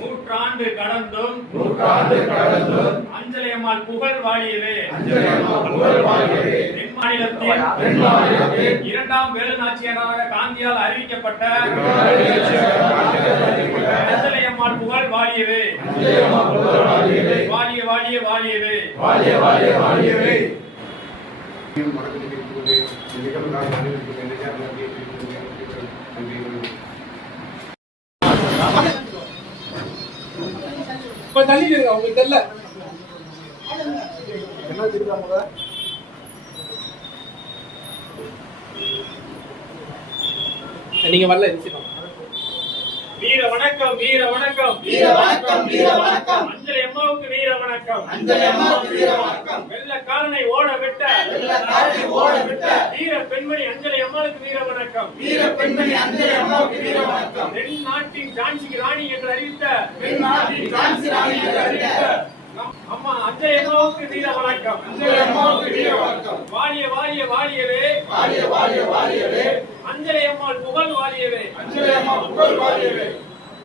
நூற்றாண்டு கடந்தும் அஞ்சலை அம்மாள் புகழ் வாழியவே. தென் மாநிலத்தில் இரண்டாம் வேலுநாச்சியாராக காந்தியால் அறிவிக்கப்பட்ட அஞ்சலை அம்மாள் புகழ் வாழியவே. வாழிய வாழிய வாழியவே. உங்களுக்கு தெரியல என்ன தெரியுமா? நீங்க வரல வீர வணக்கம் வீர வணக்கம் வீர வணக்கம் வீர வணக்கம். அஞ்சலி அம்மாவுக்கு வீர வணக்கம். அஞ்சலி அம்மாவுக்கு வீர வணக்கம். வெள்ளக்காரனை ஓட விட்ட வீர பெண்மணி அஞ்சலி அம்மாவுக்கு வீர வணக்கம். வீர பெண்மணி அஞ்சலி அம்மாவுக்கு வீர வணக்கம். தென் நாட்டின் ஜான்சி ராணி என்று அறிவித்த அம்மா அஞ்சலி அம்மாவுக்கு வீர வணக்கம். அஞ்சலி அம்மாவுக்கு வீர வணக்கம். வாழிய வாழிய வாழியவே. வாழிய வாழிய வாழியவே. அஞ்சலி அம்மாள் புகழ் வாழியவே. அஞ்சலி அம்மா புகழ் வாழியவே.